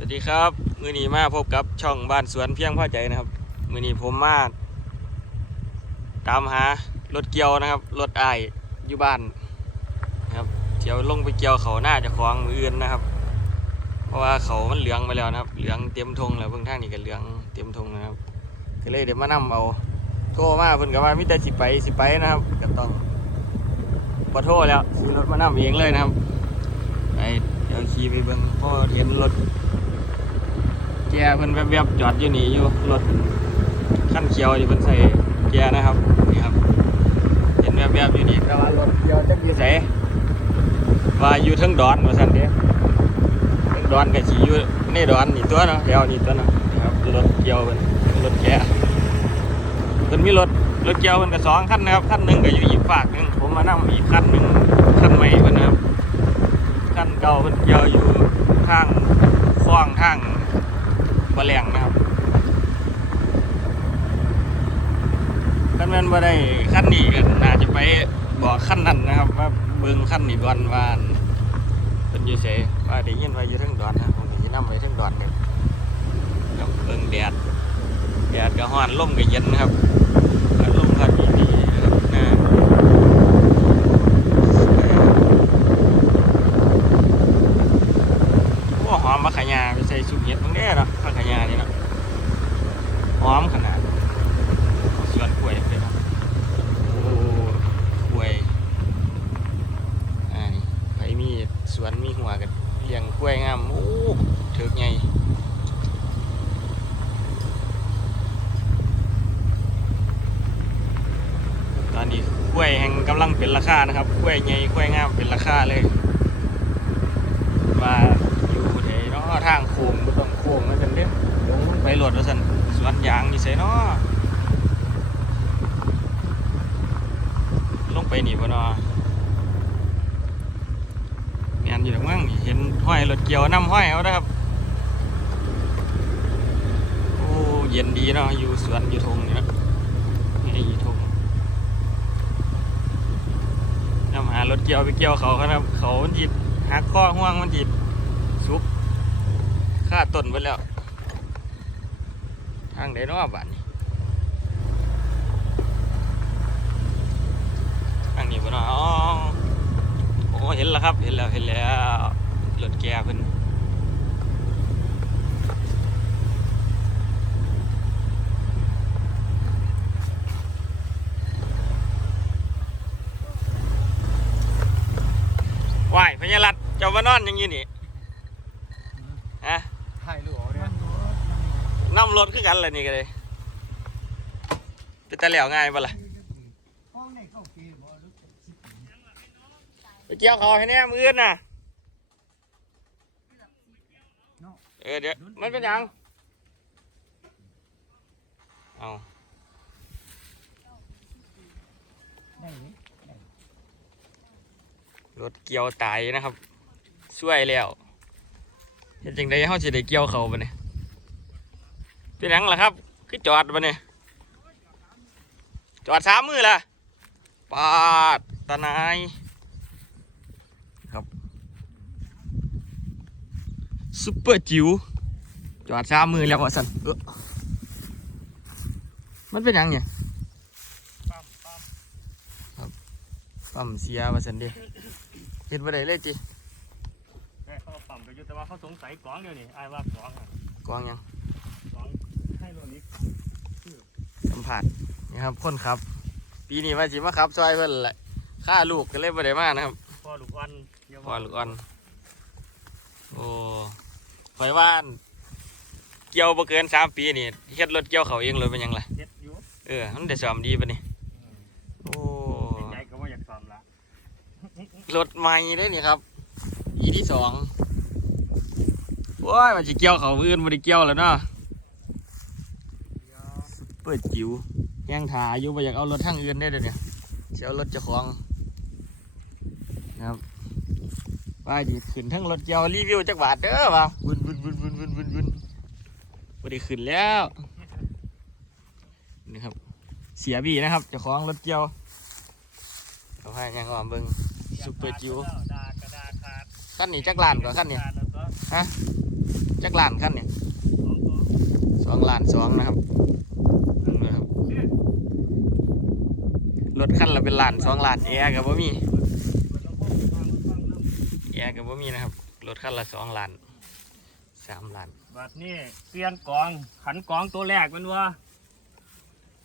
สวัสดีครับมือนีมาพบกับช่องบ้านสวนเพียงพ่อใจนะครับ มือนีผมมาตามหารถเกี่ยวนะครับรถไอายอยู่บ้านนะครับเที่ยวลงไปเกี่ยวเขาหน้าจะคล้องมืออื่นนะครับ เพราะว่าเขามันเหลืองไปแล้วนะครับ เหลืองเต็มทงแล้วเพิ่งทางนี้ก็เหลืองเต็มทงนะครับ ก็เลยเดี๋ยวมานํเอาโทรมาเพิ่นก็ว่ามิแต่สิไปสิไปนะครับก็ต้องขอโทษแล้วขี่รถมานํเองเลยนะครับไปเดี๋ยวขี่ไปเบิ่งพ่อเห็นรถ แกเพิ่นแวบๆจอดอยู่นี่อยู่รถขั้นเขียวที่เพิ่นใส่แกนะครับนี่ครับเห็นแวบๆอยู่นี่แต่ว่ารถเขียวจักอยู่ไสว่าอยู่เทั้งดอนว่าซั่นเด้เทั้งดอนก็สิอยู่ในดอนนี่ตัวเนาะแถวนี่ตัวเนาะนี่ครับรถเกี่ยวเพิ่นรถแกเพิ่นมีรถรถเกี่ยวเพิ่นก็สองคันนะครับคันหนึงก็อยู่อีกฝากหนึงผมมานํอีกคันหนึงคันใหม่เพิ่นนะครับคันเก่าเพิ่นเกี่ยวอยู่ทางคลองทาง บะแรงนะครับขั้นแม่นบ่ได้ขั้นนี้ก็น่าจะไปบอกขั้นนั้นนะครับ ว่าเบิ่งขั้นนี้ดอนว่าอันเป็นอยู่เสว่าได้ยินว่าอยู่ทั้งดอนนะผมสินำไปทั้งดอนกันครับเบิ่งแดดแดดก็ร้อนลมก็เย็นนะครับอารมณ์พัดดีๆนะครับน่าโอ้หอมมะขยาไปใส่ซุปเห็ดมันแน่เนาะมะขยานี่เนาะหอมขนาดสวนกล้วยเลยเนาะโอ้กล้วยอ่านี่ไปมีสวนมีหัวกันเลี้ยงกล้วยงามโอ้ถึกใหญ่ตอนนี้ก ล้วยแห่งกำลังเป็นราคานะครับกล้วยใหญ่กล้วยงามเป็นราคาเลยว่าอยู่ไหนเนาะทางโค้งต้องโค้งนั่นกันเด้ลงไปรถว่าซั่นสวนยางนี่ไสเนาะลงไปนี่บ่เนาะแมนอยู่ดอกมั้งนี่เห็นห้อยรถเกี่ยวน้ำห้อยเอานะครับโอ้เย็นดีเนาะอยู่สวนอยู่ทงนี่เนาะนี่อยู่ทงนำหารถเกี่ยวไปเกี่ยวเขาครับ เขามันจิหักข้อห่วงมันจิสุกฆ่าต้นไปแล้ว ทางไหนเนาะบ้านนี้ทางนี้บ่เนาะอ๋อโอ้เห็นแล้วครับ เห็นแล้วเห็นแล้วรถแกเพิ่น ว่ายพญารัตน์เจ้ามานอนอยังงี้นี่ฮะถ่ายรูปเอาเนี่ยนั่รถคือกันเลยนี่ก็เลยเป็นตะเหลียวง่ายปะล่ะไปเกี่ยวเขาให้แน่มืออนน่ะเออเดี๋ยวมันเป็นหยังเอา ได้ไหม รถเกี่ยวตายนะครับช่วยแล้วเห็นจังได้เขาสิได้เกี่ยวเขาปะเนี่ยเป็นหยังล่ะครับ คือจอดปะเนี่ยจอดสามมือละปาดตะนายครับซุปเปอร์จิ๋วจอดช้ามมือแล้ววะสันเออมันเป็นหยังเนี่ยปั๊มปั๊มปั๊มเสียวะสันเดีย เห็นบ่ได้เลยจิแต่เขาปั๊มไปอยู่แต่ว่าเขาสงสัยกล่องเดียวนี่ไอ้ายว่ากล่องอะกวางหยังกล่องให้โลนี้สัมผัสนี่ครับคนขับ ปีนี้ว่าสิมาขับซอยเพิ่นแหละค่าลูกก็เลยบ่ได้มานะครับพ่อลูกอ่อนเดี๋ยวพ่อลูกอ่อน โอ้ข่อยว่าเกี่ยวบ่เกินสามปีนี่เฮ็ดรถเกี่ยวเขาเองเลยเป็นหยังล่ะเจ็ดอยู่ เออ มันได้ซ่อมดีปะนี่โอ้ ใจก็ว่าอยากซ้อมละ รถใหม่ได้นี่ครับ อีที่สองโอ้ยมันจะเกี่ยวเขาอื่นมันได้เกี่ยวแล้วเนาะเปิดจิ๋วแย่งถ่ายอยู่ไปอยากเอารถทางอื่นได้เลยเนี่ยเสียเอารถจ้าของนะครับว่าดีขึ้นทั้งรถเกี่ยวรีวิวจักบาทเด้อว่ะบุนบุนบุนบุนบุนบุนบุนบ่ได้ขึ้นแล้วนี่ครับ เสียบีนะครับเจ้าของรถเกี่ยว เอาให้ยังก่อนเบิ่งซุปเปอร์จิ๋วดากระดาษขาดขั้นนี้จักรลานก่อนขั้นนี้ขาดแล้วก็ฮะจักล้านขั้นเนี่ยสองสองสองล้านสองนะครับนั่นเลยครับเนี่ยรถขั้นละเป็นล้านสองล้านแอร์กับบ่มีเปิดลำโพงฟังฟังน้ำแอร์กับบ่มีนะครับรถขั้นละสองล้านสามล้านบัดนี้เปลี่ยนกองขันกองตัวแรกมันว่า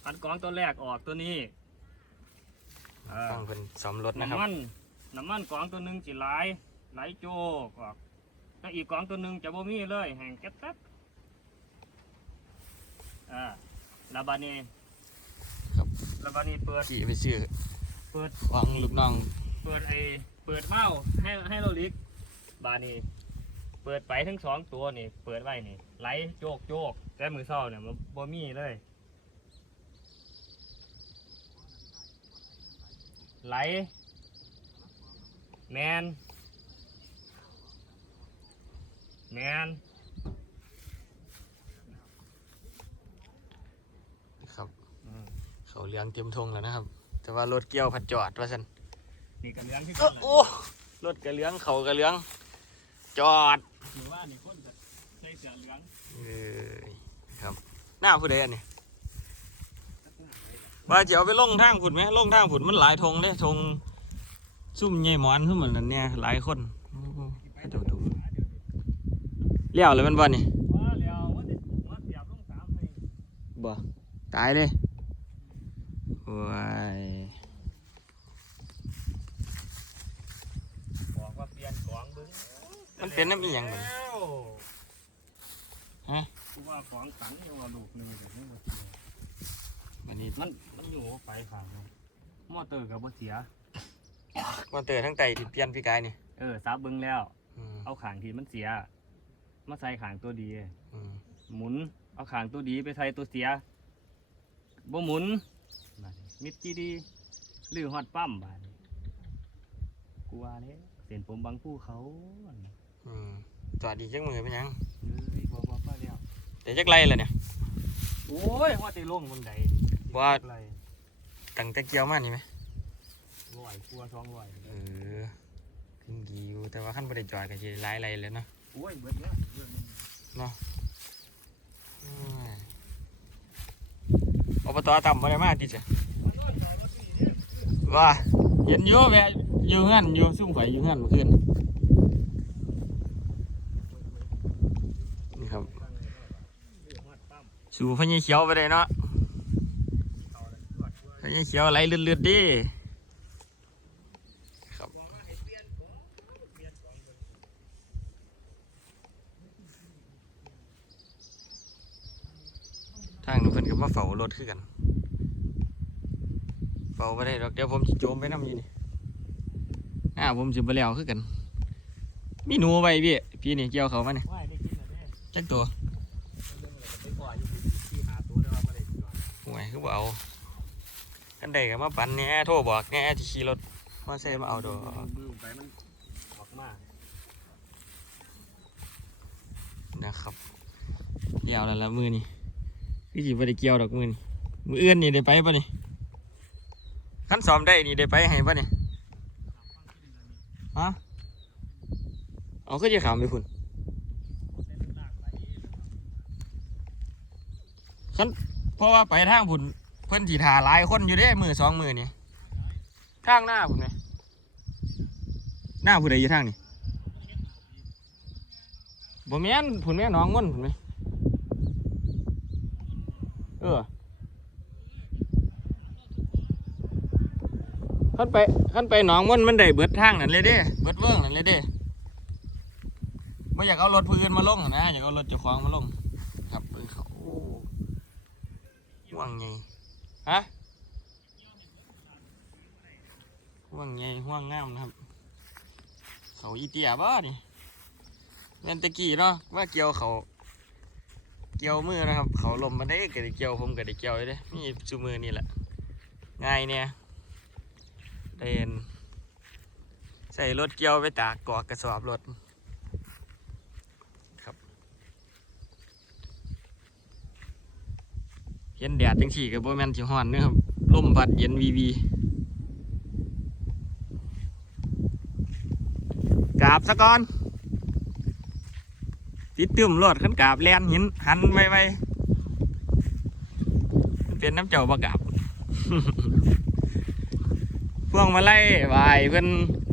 ขันกองตัวแรกออกตัวนี้ เออฟังเพิ่นซ่อมรถนะครับ น้ำมันน้ำมันกองตัวหนึ่งจิไหลายไหลโจกออกแล้วอีกกองตัวหนึ่งจะบ่มีเลยแห่งแก๊สแป๊บอ่าลาบานีครับลาบานีเปิดขี่ไปซื้อเปิด วางลูกน้องเปิดไอเปิดเมาส์ให้ให้เราลิกบานีเปิดไปทั้งสองตัวนี่ เปิดไว้นี่ไหลโจกโจกแต่มือเศร้าเนี่ยมันบ่มีเลย ไหล แมน แมน ครับอืมเขาเลี้ยงเต็มทงแล้วนะครับ แต่ว่ารถเกี่ยวพัดจอดว่าซั่นนี่กันเลี้ยงที่เอกัอนโอ้รถกระเลี้ยงเขากระเลี้ยงจอดหรือว่านี่คนจะใช้เสือเหลืองเอ้ยครับ หน้าผู้ใดอันนี้ ว่าจะเอาไปลงทางผุดไหมลงทางผุดมันหลายธงเลยธงซุ่มใหญ่หมอนซุ่มเหมือนนั้นเนี่ยหลายคนโอ้โหเขาเจ้าดูเลี้ยวเลยมันบ่นี่ว่าแล้วว่าจะว่าเสียบลงสามให้บ่ตายเลยโอ้ยบอกว่าเปลี่ยนกองเบึ้งมันเป็นน้ำอีหยังบ่นี่แล้วฮะกูว่าของสังยังว่าลูกหนึงแต่ไม่หมดวันนี้มันมัน อยู่ไปข้างนึงมอเตอร์กับบ่เสีย มาเตอร์ทั้งไตที่เปลี่ยนพี่กายนี่เออซับเบิ้งแล้ว อืมเอาขางที่มันเสีย มาใส่ขางตัวดี อืมหมุน เอาขางตัวดีไปใส่ตัวเสียบ่หมุนบาดนี้มิดจีดีหรือฮอดปั๊มบาดนี้กูว่าแล้วเส้นผมบางผู้เขาอืมจอดดีจังมือเป็นหยังเอ้ยบอกว่าก็แล้วเดี๋ยวจักไรเลยเนี่ย โอ้ยว่าแตีลงบนใดว่าไร ตั้งแต่เกี่ยวมานี่ไหมร้อยกลัวสองร้อยเออขึ้นดีอยู่แต่ว่าขั้นบริจอดก็จะหลายไรเลยเนาะโอ้ยเบิดแล้วเบิดแล้วอืมอบตต่ำบ่ได้มาติจ้ะมันโน่นจอดรถนี่เด้อว่าเห็นอยู่แวะอยู่เฮือนอยู่ซุ่มข่อยอยู่เฮือนเมื่อคืนนี่ครับตั้งเลยเนาะหรือฮอดปั๊มสู่พญาเขียวไปได้เนาะเขาเลย ตรวจว่าพญาเขียวไหลเลือดๆดิครับให้เปลี่ยนของเป็นของเบิดทางนู้นเพิ่นก็มาเฝ้ารถคือกันเฝ้าไปได้ดอกเดี๋ยวผมสิโจมไปน้ำยู่นี่อ่าผมสิบ่แล้วคือกัน มีหนูไว้พี่พี่นี่เกี่ยวเขามาเนี่ยว่ายได้กินแล้วเด้จักตัวเรื่องอะไรก็ไปปล่อยอยู่ที่หาตัวได้ว่าบ่ได้จอดห่วยคือบ่เอา กันใดก็มาปั่นแหน่โทรบอกแหน่ยที่ขี่รถมาใส่มาเอาดอกมือไปมันออกมานะครับเกี่ยวแล้วละมือนี่คือสิบ่ได้เกี่ยวดอกมือนี่มือเอื่นนี่ได้ไปปะนี่คันซ้อมได้นี่ได้ไปให้ปะนี่ฮะเอาคือจะขามไปพุ่นเป็นเพราะว่าไปทางพุ่น พิ่นสิถ่าหลายคนอยู่เด้มือสองมือนี่ทางหน้าพุ่นไหมหน้าผู้ใดอยู่ทางนี่บ่แม่นพุ่นแม่น้องม่นพุ่นไหมเออขั้นไปขั้นไปหนองม่นมันได้เบิดทางนั่นเลยเด้เบิดเวิ้งนั่นเลยเด้ไม่อยากเอารถผู้อื่นมาลงอะนะอยากเอารถเจ้าของมาลง ครับเบิ่งเขาโอ้ห่วงไง ฮะห่วงไงห่วงงามนะครับ เขาอีเตียบ้านี่แม่นตะกี้เนาะว่าเกี่ยวเขาเกี่ยวมือนะครับ เขาลมมาได้ก็ได้เกี่ยวผมก็ได้เกี่ยวเลยเด้มีซูมือนี่แหละง่ายเนี่ยเดินใส่รถเกี่ยวไปตากกอกกระสอบรถ เห็นแดดจังสี่กับโบแมนสิฮ้อนเด้อครับลมพัดเย็นวีวีกราบซะก่อน ติดตึมรถขันกราบแลนหินหันไวไวเป็นน้ำเจ้าประกราบพวงมาไล่วายเพิ่น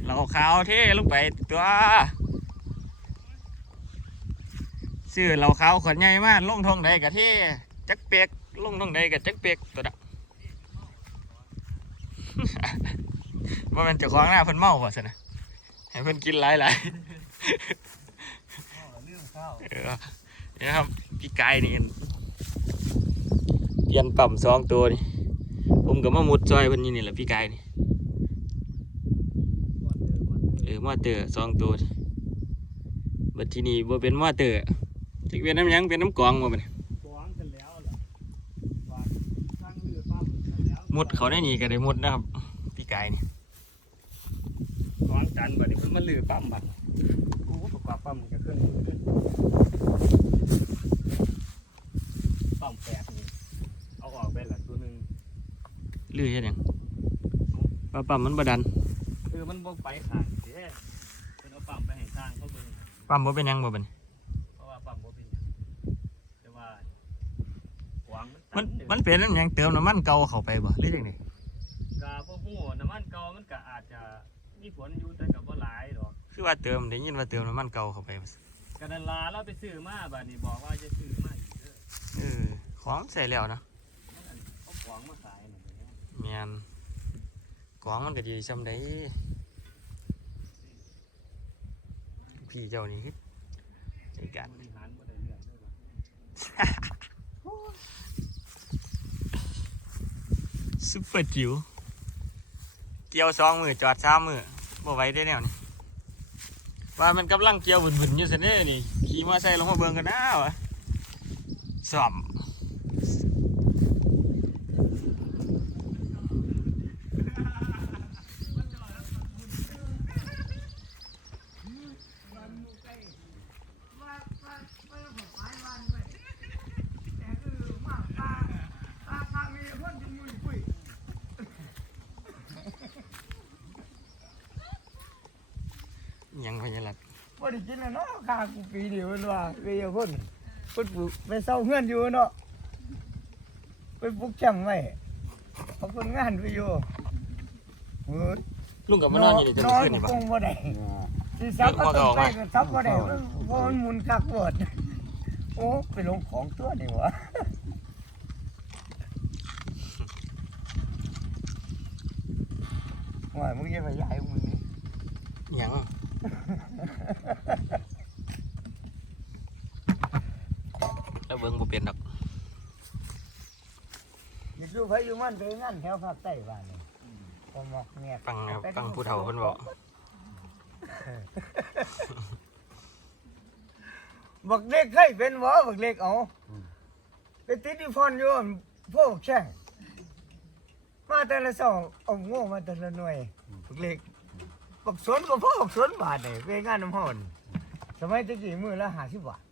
เหล่าขาวเท่ลงไปตัวซื้อเหล่าขาวขวดใหญ่มากลงทงใดกะเท่จักเปียก ลงทงใดกะจักเปียกตัวละว่ามันเจะคล้าของหน้าเพิ่นเมาป่ะสินะให้เพิ่นกินหลายหลายเรื่องข้าวๆเนี่นะครับพี่กายนี่เปลี่ยนปั๊มสองตัวนี่ผมกับมามุดซอยเพิ่นอยู่นี่แหละพี่กายนี่เออมอเตอร์สองตัวบัดที่นี้บ่เป็นมอเตอร์จะเป็นน้ำยังเป็นน้ำกรองบ่มันแล้วล่ะวางทางเรือปั๊มกันแล้ว มุดเขาได้นี่ก็ได้มุดนะครับพี่กายนี่กองจันทร์บัดนี้เพิ่นมาลื้อปั๊มบัดกูประกอบปั๊มก็ขึ้นขึ้นปั๊มแปดนี่เอาออกไปละตัวหนึงลือเฮ็ดหยังปลาปั๊มมันบ่ดันคือมันบ่ไปข้างเด้เพิ่นเอาปั๊มไปให้สร้างเขาเบิ่งปั๊มบ่เป็นหยังบ่บัดนี้ เพราะว่าปั๊มบ่เป็นหยังแต่ว่าขวาง มันมันตัมันเป็นน้ำหยังเติมน้ำมันเก่าเข้าไปบ่หรือจังไดกาบ่ฮู้น้ำมันเก่ามันก็อาจจะมีผลอยู่แต่ก็บ่หลายดอกคือว่าเติมได้ยินว่าเติมน้ำมันเก่าเข้าไปว่าซั่นกะนันลาเราไปซื้อมาบัดนี้บอกว่าจะซื้อมาอีกเด้อเออของใส่แล้วเนาะมันอันเอาของมาขายนั่นแหละแม่นของมันก็ดีซำใดพี่เจ้านี่คือใจกันบริหารบ่ได้เรื่องเลยว่ะ ซุปเปอร์จิ๋วเกี่ยวสองมือจอดสามมือบ่ไว้ได้แนวนี่ว่ามันกำลังเกี่ยวบุนๆอยู่สินเด้นี่ขี่มอเตอร์ไซค์ลงมาเบิ่งกันนะวะสอม ยังพยาลัด บ่ได้กินนะเนาะ ข้ากูปีเดียวมันว่าเวียคนเพิ่นปลูกไปเศร้าเฮือนอยู่เนาะไปปลูกจังไว้เขาคนงานไปอยู่เฮ้ยลุงกับมานอนอยู่นี่จะนอนขึ้นนี่ปะ คงบ่ได้สิซับก็ต้องไปก็ซับบ่ได้เพราะมันหมุนคักปวดโอ้ไปลงของตัวนี่หวะว่ามึงจะไปย้ายมึงนี่ยังแล้วเบิ้งบ่เป็นดอก อยู่ดู ไผอยู่มันไปงานแถวภาคใต้บ้านนี่ผมบอกแง่ฟังนะครับฟังผู้เฒ่าเพิ่นบอกบักเล็กเคยเป็นบ่บักเล็กเอาไปติดอีพอนอยู่อั่นพวกแช่งมาแต่ละสองเอาโง่มาแต่ละหน่วยบักเล็กบักสวนก็พอบักสวนบาทนี่ไปงานน้ำห้อนสมัยตะกี้มื้อละ50บาท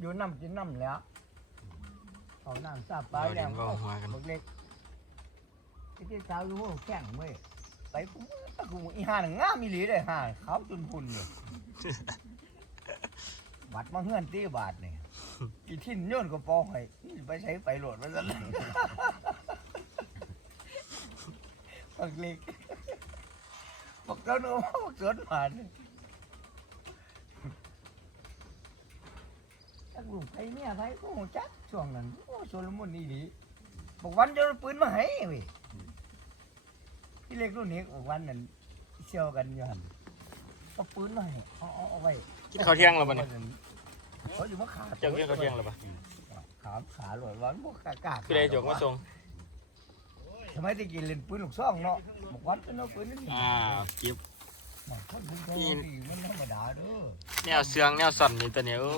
อยู่น้ำกินน้ำแล้วเอาน้ำซาบปลาเราแล้เรียนวก็หัวกันบักเล็กไอ้ที่สาวรู้ว่าแข่งเว้ยไปกูตะกูอีห่าหนึ่งงามอีหลีเลยห่าขาวจนพุ่นเลยบัดมาเฮือนตีบาทนี่อีทิ้นโยนกระเป๋าให้นี่ไปใช้ไปโหลดมาซะเลยบักเล็กบักเจ้าหนูบักสวนบาทนี่จัก ลูกไผเมียไผก็หูจักช่วงนั้นโอ้โซโลมอนอีหลีบอกวันจะเอาปืนมาให้เว้ยพี่เล็กรุ่นนี้บอกวันนั้นเชี่ยวกันอยู่หันเอาปืนมาให้เอาเอาเอาไว้กินข้าวเที่ยงแล้วบ่เนี่ย เขาอยู่มาขาเจ้ากินข้าวเที่ยงแล้วปะขาขาหลวดวันพวกกากาคือได้จกมาส่งทำไมได้กินเล่นปืนลูกซองเนาะบอกวันเป็นเอาปืนนี่อ่าเก็บบอก คนดูเขาดีมันธรรมดาเด้อแนวเสืองแนวสั่นนี่ตัวเนี้ยโอ้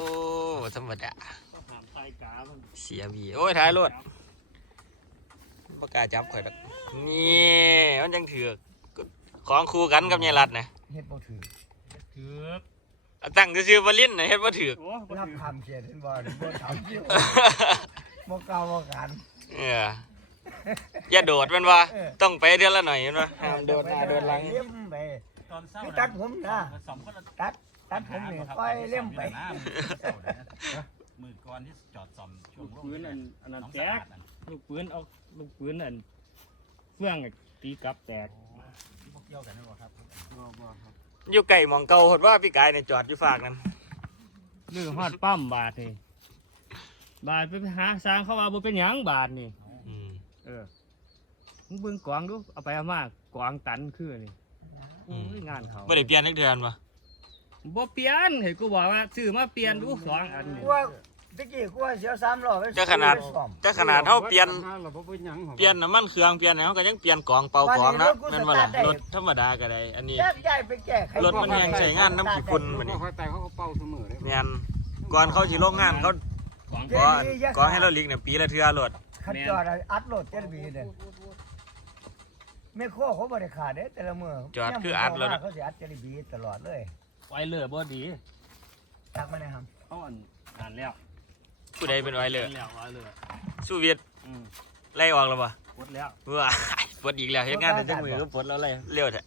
ธรรมดาก็ถามไทยกามันเสียบีโอ้ยท้ายรถบ่กล้าจับข่อยดอกนี่มันยังถือกของคู่กันกับยายรัดนะเฮ็ดบ่ถือถือกเอาตั้งซื่อๆบ่ลิ้นน่ะเฮ็ดบ่ถือกโอ้บ่รับถือกคำเขียนเห็นบ่บ่ถามเกี่ยวบ่กล่าวบ่กันเอออย่าโดดมันว่าเออต้องไปเดือนละหน่อยมันว่าห้ามโดดหน้าโดดหลังเลี้ยมไป ตอนเศร้านี่ตัดผมนะ สองคนละตัดตัดผมนี่ค่อยเลี้ยมไป มือก่อนที่จอดซ่อมช่วลูงกปืนอันอันนั้นน้องแตสะกอาดนั่นลูกปืนเอาลูกปืนอันเฟื่องอะตีกลับแตกพวกเกี่ยวกันนะบ่ครับอยู่ไก่มองเก่าหดว่าพี่กายเนี่ยจอดอยู่ฝากนั้นลือฮอดปั้มบาทนี่บาทไปหาสร้างเขาว่าบ่เป็นหยังบาทนี่อืมเออมึงเบิ่งกวางดูเอาไปเอามากวางตันคือนี่ โอ้ยงานเขาไม่ได้เปลี่ยนนักเดือนปะบ่เปลี่ยนเห็นกูบอกว่าซื้อมาเปลี่ยนดูสองอันนี่ กูว่าตะกี้กูว่าเสียวสามล้อไปจะขนาด ไปซ่อมจะขนาดเท่าเปลี่ยนเราบ่เป็นหยังของเปลี่ยนน้ำมันเครื่องเปลี่ยนอะไรเขาก็ยังเปลี่ยนกองเป่ากองนะแม่นบ่ล่ะรถธรรมดาก็ได้อันนี้ แยกย้ายไปแก้ไขรถมันยังใช้งานน้ำขี้ฝุ่นมันนี่ค่อยแต่เขาก็เป่าเสมอเลยแม่นก่อนเขาสิโรงงานเขากวางก่อนก่อนให้เราลิกเนี่ยปีละเทื่อรถขันจอดอัดรถเจ็ดบีเด้ แม่โคเขาบ่ได้ขาดเด้แต่ละมื้อจอดคืออัดแล้วนะ เขาสิอัดเจ็ดบีตลอดเลยไวเลอร์บ่ดี ตักมาเลยครับเขาอันอ่านแล้วผู้ใดเป็นไวเลยแล้วไวเลอร์สู้เวียดอืมไล่ออกแล้วปะกดแล้วว้าปลดอีกแล้วเฮ็ดงานแต่จังมือก็ปลดแล้วเลยเร็วแท้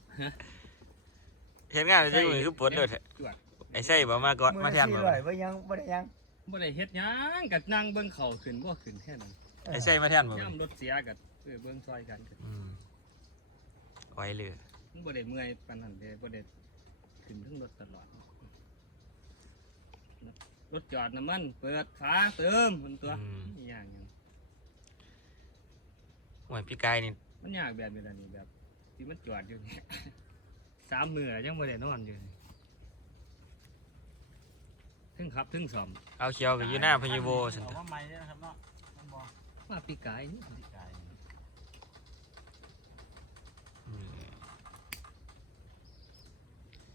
เฮ็ดงานแต่จังมือคือปลดเร็วแท้จวดไอ้ไส้บ่มาก่อนมาแทนบ่บ่ได้บ่ยังบ่ได้ยังบ่ได้เฮ็ดหยังกันั่งเบิ่งเขาขึ้นบ่ขึ้นแค่นั้นไอ้ไส้มาแทนบ่ย่ำรถเสียกับเออเบิ่งซอยกันก็อืม ไวเลยมันบ่ได้เมื่อยปานนั้นเด้บ่ได้ขึ้นทั้งรถตลอด รถจอดน้ำมัน เปิดฝาเติมมันตัวอืม อีหยังหยังโอ้ยพี่กายนี่มันยากแบบนี้ล่ะนี่แบบ ที่มันจอดอยู่นี่สามมื้อแล้วยังบ่ได้นอนอยู่นี่ถึงขับถึงซ่อมเอาเขียวไปอยู่หน้าพญาโบซั่นเอาเถอะว่าไม้เนี่ยนะครับเนาะมันบ่มาปีกายนี่ที่กาย อื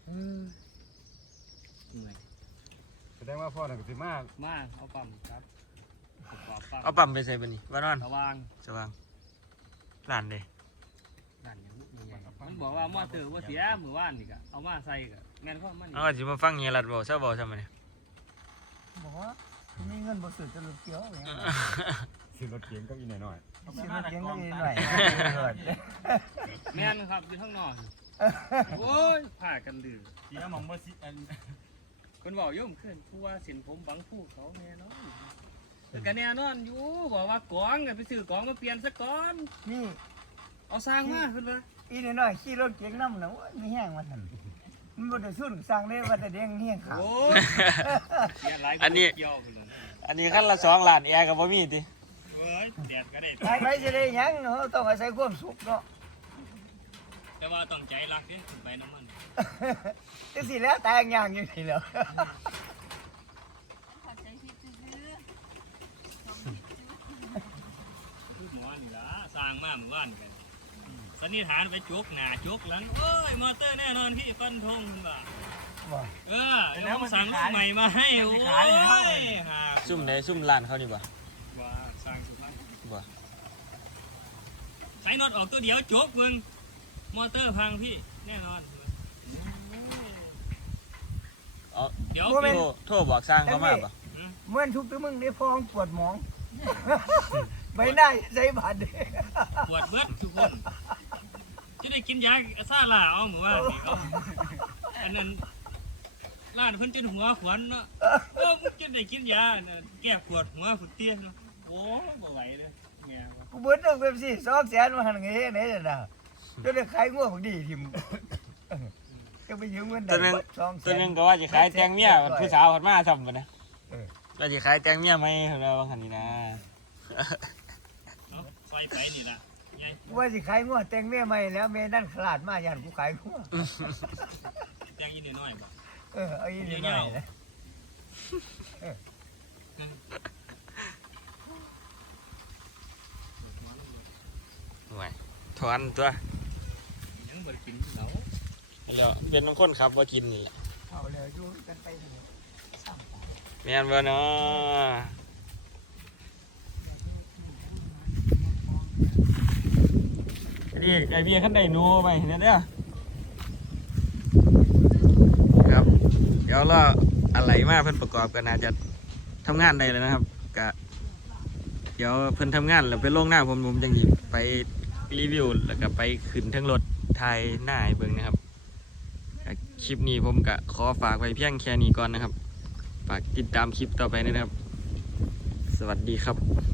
ม เออเหนื่อยแสดงว่าพ่อน่ะก็สิมามาเอาปั๊มครับประกอบปั๊มเอาปั๊มไปใส่บัดนี้ว่านอนสว่างสว่างร้านเด้นั่นยังบ่ใหญ่มันบอกว่ามอเตอร์ว่าเสียมื้อวานนี่ก็เอามาใส่ก็แม่นความมันนี่เอาสิมาฟังเฮียรัดบ่ซะบ่ซะมื้อนี้บอกว่ามีเงินบ่ซื้อจะรถเกี่ยวหยังสิรถเก๋งก็อีหน่อยซื้อรถเก๋งก็มีหน่อยแม่นครับอยู่ข้างนอก โอ้ยพากันดื้อเสียหมองบ่สิอันคนบอกโย่มขึ้นผู้ว่าสินผมบังผู้เขาแน่นอนแต่ก็แน่นอนอยู่บอกว่ากองกันไปซื้อกองมาเปลี่ยนซะก่อนนี่เอาสร้างมาเพิ่นว่าอีน้อยๆขี่รถเก๋งนำน่ะโอ้ยมีแห้งว่าซั่นมันบ่ได้สู้สร้างได้ว่าแต่เด้งเฮียงขาวโอ้ยเสียหลายอันนี้ เกี่ยวเพิ่นน่ะอันนี้คันละ2ล้านแอร์ก็บ่มีติเอ้ยแดดก็ได้ไปไปสิได้หยังเนาะต้องอาศัยความสุขเนาะ แต่ว่าต้องใจรักเด้ขึ้นไปน้ำมันจังสิแล้วตายอย่างอยู่นี่แหล้วขอใจผิดซื้อคือหมอนี่ล่ะสร้างมาเมื่อวานกันสันนิษฐานไปจกหน้าจกหลังโอ้ยมอเตอร์แน่นอนพี่ฟันธงเพิ่นว่าว่าเออเดี๋ยวผมสั่งลูกใหม่มาให้โอ้ยหาซุ่มใดซุ่มร้านเขานี่บ่ว่าสร้างสุดท้ายบ่ใช้น็อตออกตัวเดียวจบมึง มอเตอร์พังพี่แน่นอน เอาเดี๋ยวโทรโทรบอกสร้างเขามาบ่เหมือนทุกตัวมึงได้ฟองปวดหมองใบหน้าใส่บาดเด้ปวดเบิดทุกคนจะได้กินยาซาลาเอาหมือว่านี่เอาอันนั้นล้านเพิ่นจนหัวขวัญเนาะโอ้มึงจะได้กินยาน่ะแก้ปวดหัวฝุดเตี้ยเนาะโอ้บ่ไหวเลยแม่ว่ากูเบิดต้องเป็นสิสองแสนมาหันไงเฮ็ดไหนน่ะนะ จะได้ขายงัวบักดีทิมจะไปยืมเงินได้เบิดสองแสตัวนหนึงก็ว่าสิขายแตงเมียผู้สาวเพิ่นมาซ้ำบ่นะเออว่าสิขายแตงเมียไหมเพิ่นว่าว่าคั่นนี่นะเอาไฟไปนี่ล่ะยายกูว่าสิขายงัวแต่งแม่ใหม่แล้วแม่นั่นขลาดมาย่านกูขายงัวแจ้งอีนน้อยๆบ่เออเอาอีนี่หน่อยนะห่วยถอนตัวยัง บ่ได้กินเหล้าแล้วเป็นน้ำข้นครับว่ากินนี่แหละเอาเลยอยู่กันไปนี่แม่นบ่เนาะนี่ไอเบียร์ขั้นใดหนูไปเนี่ยเด้อครับ เดี๋ยวเราอะไรมาเพิ่นประกอบกันน่าจะทำงานได้เลยนะครับกะดี๋ยวเพิ่นทำงานแล้วไปลงหน้าผมผมจังสิไปรีวิวแล้วก็ไปขึ้นทั้งรถ ทยหน้าให้เบิ่งนะครับ คลิปนี้ผมก็ขอฝากไว้เพียงแค่นี้ก่อนนะครับ ฝากติดตามคลิปต่อไปนะครับ สวัสดีครับ